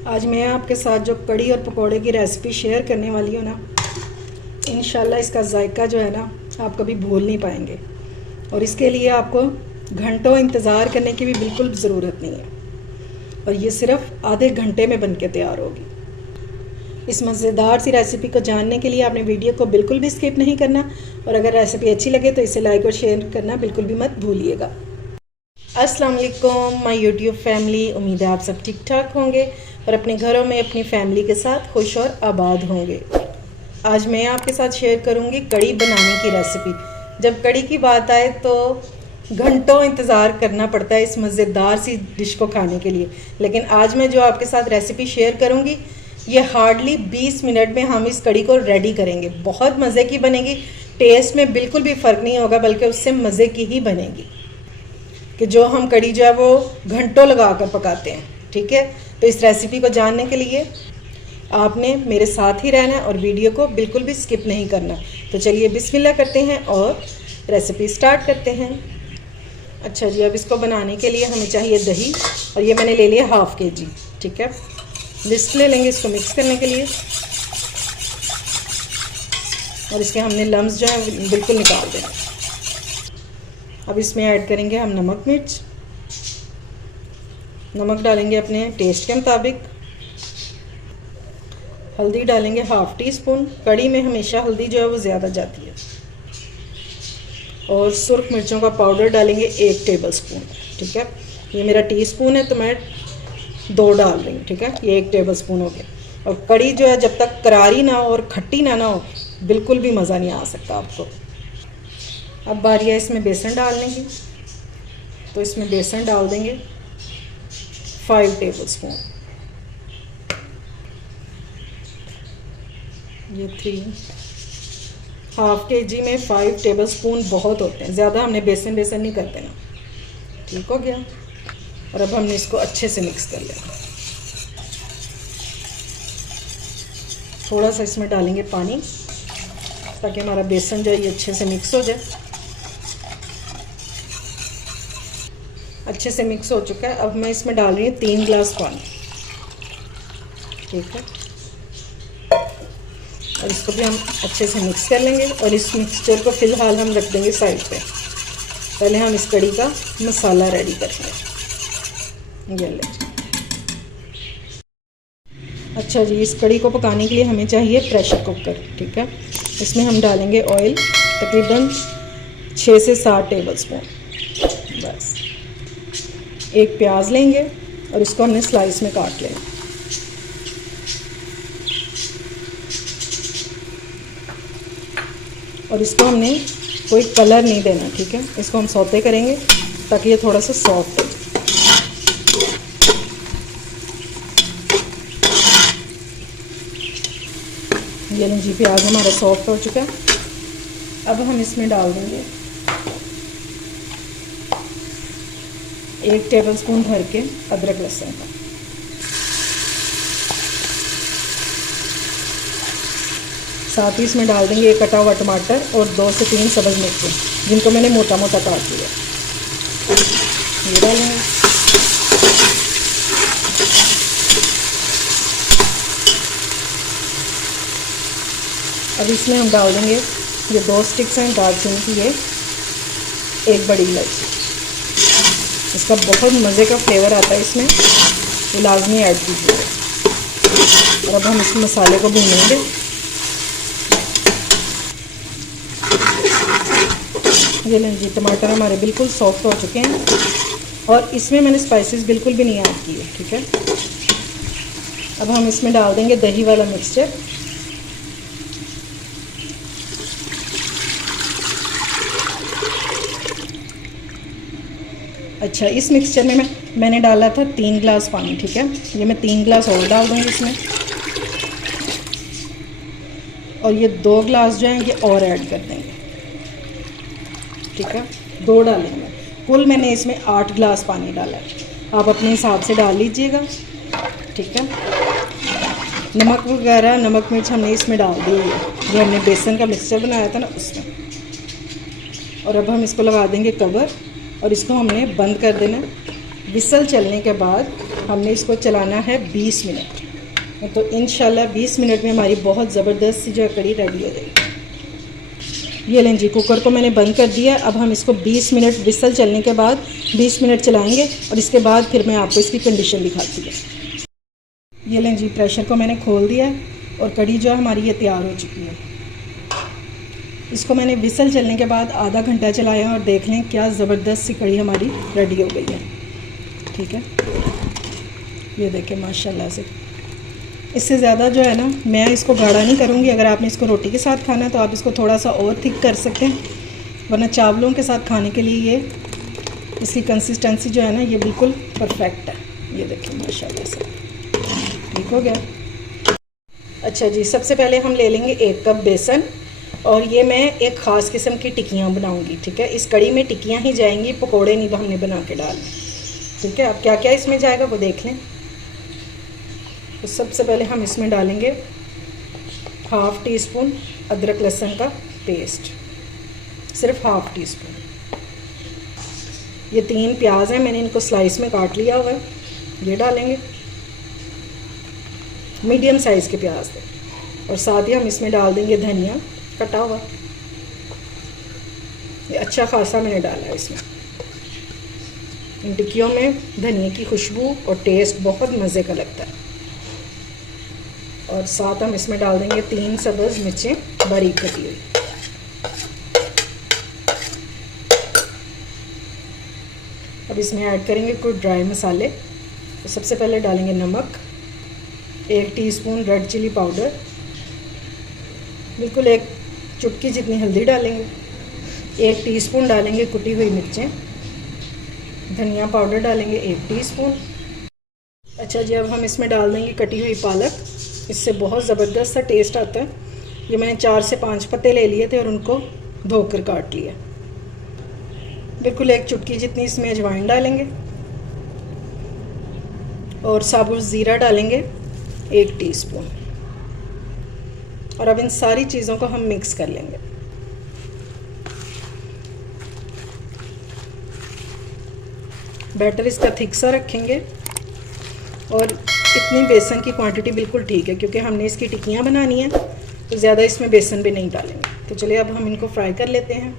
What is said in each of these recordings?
आज मैं आपके साथ जो कड़ी और पकोड़े की रेसिपी शेयर करने वाली हूँ ना, इंशाल्लाह इसका जायका जो है ना आप कभी भूल नहीं पाएंगे। और इसके लिए आपको घंटों इंतज़ार करने की भी बिल्कुल ज़रूरत नहीं है और ये सिर्फ आधे घंटे में बन के तैयार होगी। इस मज़ेदार सी रेसिपी को जानने के लिए आपने वीडियो को बिल्कुल भी स्किप नहीं करना और अगर रेसिपी अच्छी लगे तो इसे लाइक और शेयर करना बिल्कुल भी मत भूलिएगा। अस्सलाम वालेकुम माय यूट्यूब फैमिली, उम्मीद है आप सब ठीक ठाक होंगे और अपने घरों में अपनी फैमिली के साथ खुश और आबाद होंगे। आज मैं आपके साथ शेयर करूंगी कड़ी बनाने की रेसिपी। जब कड़ी की बात आए तो घंटों इंतज़ार करना पड़ता है इस मज़ेदार सी डिश को खाने के लिए, लेकिन आज मैं जो आपके साथ रेसिपी शेयर करूंगी ये हार्डली 20 मिनट में हम इस कड़ी को रेडी करेंगे। बहुत मज़े की बनेगी, टेस्ट में बिल्कुल भी फ़र्क नहीं होगा बल्कि उससे मज़े की ही बनेगी कि जो हम कड़ी जो है वो घंटों लगा कर पकाते हैं। ठीक है, तो इस रेसिपी को जानने के लिए आपने मेरे साथ ही रहना है और वीडियो को बिल्कुल भी स्किप नहीं करना। तो चलिए बिस्मिल्लाह करते हैं और रेसिपी स्टार्ट करते हैं। अच्छा जी, अब इसको बनाने के लिए हमें चाहिए दही और ये मैंने ले लिया ½ kg। ठीक है, विस्क ले लेंगे इसको मिक्स करने के लिए और इसके हमने लम्स जो है बिल्कुल निकाल देना। अब इसमें ऐड करेंगे हम नमक मिर्च। नमक डालेंगे अपने टेस्ट के मुताबिक। हल्दी डालेंगे ½ टीस्पून। कड़ी में हमेशा हल्दी जो है वो ज़्यादा जाती है। और सुर्ख मिर्चों का पाउडर डालेंगे 1 टेबलस्पून। ठीक है, ये मेरा टीस्पून है तो मैं 2 डाल रही हूँ। ठीक है, ये 1 टेबलस्पून हो गया। और कड़ी जो है जब तक करारी ना हो और खट्टी ना हो बिल्कुल भी मज़ा नहीं आ सकता आपको। अब बारी है इसमें बेसन डालने की, तो इसमें बेसन डाल देंगे 5 टेबलस्पून। ये ½ kg में 5 टेबलस्पून बहुत होते हैं, ज़्यादा हमने बेसन नहीं करते ना। ठीक हो गया, और अब हमने इसको अच्छे से मिक्स कर लिया। थोड़ा सा इसमें डालेंगे पानी ताकि हमारा बेसन जो है ये अच्छे से मिक्स हो जाए। अच्छे से मिक्स हो चुका है। अब मैं इसमें डाल रही हूँ 3 गिलास पानी। ठीक है, और इसको भी हम अच्छे से मिक्स कर लेंगे और इस मिक्सचर को फ़िलहाल हम रख देंगे साइड पे। पहले हम इस कड़ी का मसाला रेडी करेंगे। ये ले। अच्छा जी, इस कड़ी को पकाने के लिए हमें चाहिए प्रेशर कुकर। ठीक है, इसमें हम डालेंगे ऑयल तकरीबन 6 से 7 टेबलस्पून। बस एक प्याज लेंगे और इसको हमने स्लाइस में काट लेंगे। और इसको हमने कोई कलर नहीं देना। ठीक है, इसको हम सौते करेंगे ताकि ये थोड़ा सा सॉफ्ट हो। ये लें जी, प्याज हमारा सॉफ्ट हो चुका है। अब हम इसमें डाल देंगे 1 टेबलस्पून भर के अदरक लहसुन का। साथ ही इसमें डाल देंगे 1 कटा हुआ टमाटर और 2 से 3 सब्ज़ मिर्च जिनको मैंने मोटा मोटा काट लिया। ये डालेंगे। अब इसमें हम डाल देंगे ये 2 स्टिक्स हैं दालचीनी की, ये 1 बड़ी इलायची। इसका बहुत मज़े का फ्लेवर आता है इसमें, तो लाजमी ऐड कीजिएगा। और अब हम इस मसाले को भूनेंगे। ये लें जी, टमाटर हमारे बिल्कुल सॉफ्ट हो चुके हैं और इसमें मैंने स्पाइसेस बिल्कुल भी नहीं ऐड किए। ठीक है, अब हम इसमें डाल देंगे दही वाला मिक्सचर। अच्छा, इस मिक्सचर में मैंने डाला था 3 गिलास पानी। ठीक है, ये मैं 3 गिलास और डाल दूँगी इसमें। और ये 2 गिलास जो हैं ये और ऐड कर देंगे। ठीक है, 2 डालेंगे। कुल मैंने इसमें 8 गिलास पानी डाला है, आप अपने हिसाब से डाल लीजिएगा। ठीक है, नमक वगैरह नमक मिर्च हमने इसमें डाल दी है जो हमने बेसन का मिक्सचर बनाया था ना उसमें। और अब हम इसको लगा देंगे कवर और इसको हमने बंद कर देना। विसल चलने के बाद हमने इसको चलाना है 20 मिनट। तो इंशाल्लाह 20 मिनट में हमारी बहुत ज़बरदस्त सी जो है कड़ी रेडी हो जाएगी। ये लें जी, कुकर को मैंने बंद कर दिया। अब हम इसको 20 मिनट विसल चलने के बाद 20 मिनट चलाएंगे और इसके बाद फिर मैं आपको इसकी कंडीशन दिखाती हूँ। ये लें जी, प्रेशर को मैंने खोल दिया और कड़ी जो है हमारी ये तैयार हो चुकी है। इसको मैंने विसल चलने के बाद आधा घंटा चलाया और देख लें क्या ज़बरदस्त सी कड़ी हमारी रेडी हो गई है। ठीक है, ये देखें माशाल्लाह से। इससे ज़्यादा जो है ना मैं इसको गाढ़ा नहीं करूँगी। अगर आपने इसको रोटी के साथ खाना है तो आप इसको थोड़ा सा और थिक कर सकते हैं, वरना चावलों के साथ खाने के लिए ये इसकी कंसिस्टेंसी जो है ना ये बिल्कुल परफेक्ट है। ये देखें माशाल्लाह से ठीक हो गया। अच्छा जी, सबसे पहले हम ले लेंगे 1 कप बेसन और ये मैं एक ख़ास किस्म की टिक्कियाँ बनाऊँगी। ठीक है, इस कड़ी में टिक्कियाँ ही जाएंगी, पकौड़े नहीं हमने बना के डालने। ठीक है, अब क्या क्या इसमें जाएगा वो देख लें। तो सबसे पहले हम इसमें डालेंगे 1/2 टीस्पून अदरक लहसुन का पेस्ट, सिर्फ 1/2 टीस्पून। ये 3 प्याज हैं, मैंने इनको स्लाइस में काट लिया हुआ है, ये डालेंगे, मीडियम साइज़ के प्याज थे। और साथ ही हम इसमें डाल देंगे धनिया कटा हुआ, ये अच्छा खासा मैंने डाला है इसमें। इन टिक्कियों में धनिया की खुशबू और टेस्ट बहुत मज़े का लगता है। और साथ हम इसमें डाल देंगे 3 सब्ज़ मिर्चें बारीक कटी हुई। अब इसमें ऐड करेंगे कुछ ड्राई मसाले। तो सबसे पहले डालेंगे नमक, 1 टीस्पून रेड चिली पाउडर, बिल्कुल 1 चुटकी जितनी हल्दी डालेंगे, 1 टीस्पून डालेंगे कुटी हुई मिर्चें, धनिया पाउडर डालेंगे 1 टीस्पून। अच्छा जी, अब हम इसमें डाल देंगे कटी हुई पालक, इससे बहुत ज़बरदस्त सा टेस्ट आता है। ये मैंने 4 से 5 पत्ते ले लिए थे और उनको धोकर काट लिया। बिल्कुल 1 चुटकी जितनी इसमें अजवाइन डालेंगे और साबुत ज़ीरा डालेंगे 1 टीस्पून। और अब इन सारी चीज़ों को हम मिक्स कर लेंगे। बैटर इसका थिक सा रखेंगे और इतनी बेसन की क्वांटिटी बिल्कुल ठीक है, क्योंकि हमने इसकी टिक्कियाँ बनानी है तो ज़्यादा इसमें बेसन भी नहीं डालेंगे। तो चलिए अब हम इनको फ्राई कर लेते हैं।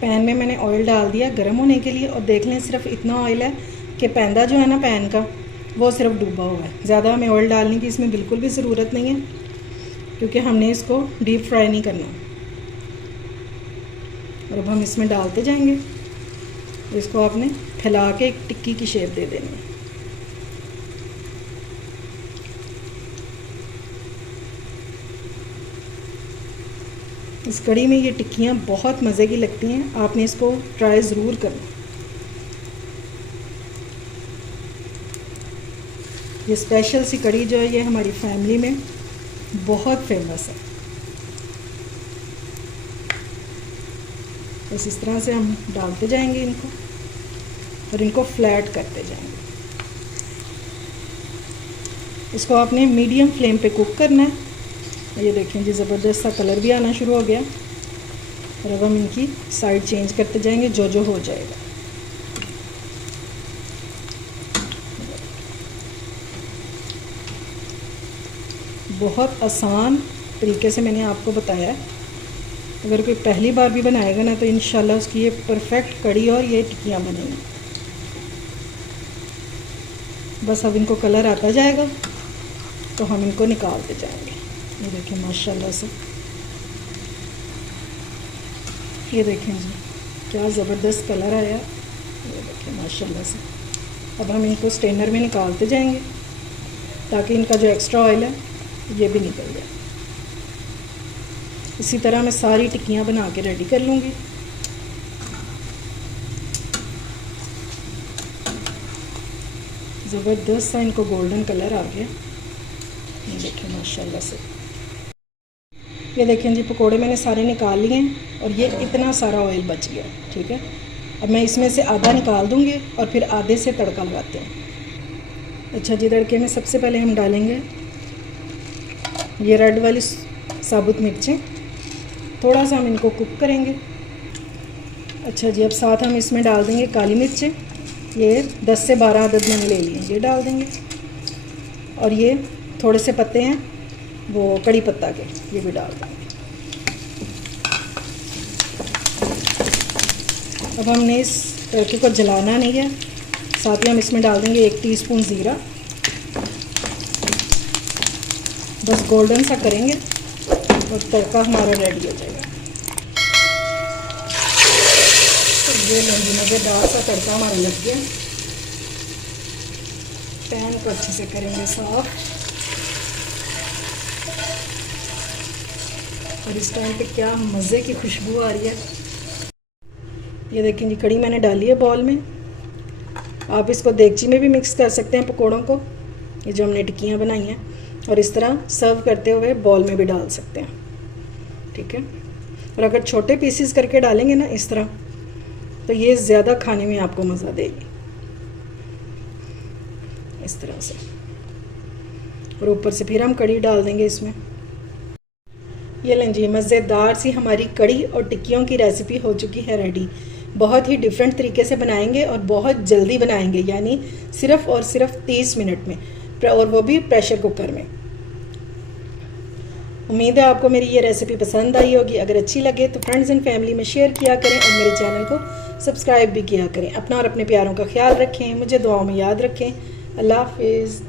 पैन में मैंने ऑयल डाल दिया गर्म होने के लिए और देख लें सिर्फ इतना ऑयल है कि पैंदा जो है ना पैन का वो सिर्फ डूबा हुआ है। ज़्यादा हमें ऑयल डालने की इसमें बिल्कुल भी ज़रूरत नहीं है, क्योंकि हमने इसको डीप फ्राई नहीं करना। और अब हम इसमें डालते जाएंगे, इसको आपने फैला के एक टिक्की की शेप दे देनी है। इस कड़ी में ये टिक्कियाँ बहुत मज़े की लगती हैं, आपने इसको ट्राई ज़रूर करना। ये स्पेशल सी कड़ी जो है ये हमारी फैमिली में बहुत फेमस है। बस इस तरह से हम डालते जाएंगे इनको और इनको फ्लैट करते जाएंगे। इसको आपने मीडियम फ्लेम पे कुक करना है। ये देखें जी, ज़बरदस्त सा कलर भी आना शुरू हो गया। और अब हम इनकी साइड चेंज करते जाएंगे जो जो हो जाएगा। बहुत आसान तरीके से मैंने आपको बताया है। अगर कोई पहली बार भी बनाएगा ना तो इंशाल्लाह उसकी ये परफेक्ट कड़ी और ये टिक्कियाँ बनेंगी। बस अब इनको कलर आता जाएगा तो हम इनको निकालते जाएंगे। ये देखें माशाल्लाह से, ये देखें जी क्या ज़बरदस्त कलर आया। ये देखें माशाल्लाह से। अब हम इनको स्ट्रेनर में निकालते जाएंगे ताकि इनका जो एक्स्ट्रा ऑयल है ये भी निकल जाए। इसी तरह मैं सारी टिक्कियाँ बना के रेडी कर लूँगी। ज़बरदस्त सा इनको गोल्डन कलर आ गया। ये देखें माशाल्लाह से। ये देखें जी, पकोड़े मैंने सारे निकाल लिए हैं और ये इतना सारा ऑयल बच गया। ठीक है, अब मैं इसमें से आधा निकाल दूँगी और फिर आधे से तड़का लगाते हैं। अच्छा जी, तड़के में सबसे पहले हम डालेंगे ये रेड वाली साबुत मिर्चें, थोड़ा सा हम इनको कुक करेंगे। अच्छा जी, अब साथ हम इसमें डाल देंगे काली मिर्चें ये 10 से 12 अदद मैंने ले लिए, ये डाल देंगे। और ये थोड़े से पत्ते हैं वो कड़ी पत्ता के, ये भी डाल देंगे। अब हमने इस तड़के को जलाना नहीं है, साथ ही हम इसमें डाल देंगे 1 टीस्पून ज़ीरा। बस गोल्डन सा करेंगे और तड़का हमारा रेडी हो जाएगा। तो ये मज़ेदार सा तड़का हमारा लग गया। पैन को अच्छे से करेंगे साफ। और इस टाइम पे क्या मज़े की खुशबू आ रही है। ये देखें जी, कड़ी मैंने डाली है बॉल में। आप इसको देगची में भी मिक्स कर सकते हैं पकोड़ों को, ये जो हमने टिक्कियाँ बनाई हैं, और इस तरह सर्व करते हुए बॉल में भी डाल सकते हैं, ठीक है। और अगर छोटे पीसेस करके डालेंगे ना इस तरह, तो ये ज़्यादा खाने में आपको मज़ा देगी, इस तरह से। और ऊपर से फिर हम कड़ी डाल देंगे इसमें। ये लें जी, मज़ेदार सी हमारी कड़ी और टिक्कियों की रेसिपी हो चुकी है रेडी। बहुत ही डिफरेंट तरीके से बनाएंगे और बहुत जल्दी बनाएंगे, यानी सिर्फ़ और सिर्फ 30 मिनट में, और वो भी प्रेशर कुकर में। उम्मीद है आपको मेरी ये रेसिपी पसंद आई होगी। अगर अच्छी लगे तो फ्रेंड्स एंड फैमिली में शेयर किया करें और मेरे चैनल को सब्सक्राइब भी किया करें। अपना और अपने प्यारों का ख्याल रखें, मुझे दुआओं में याद रखें। अल्लाह हाफिज़।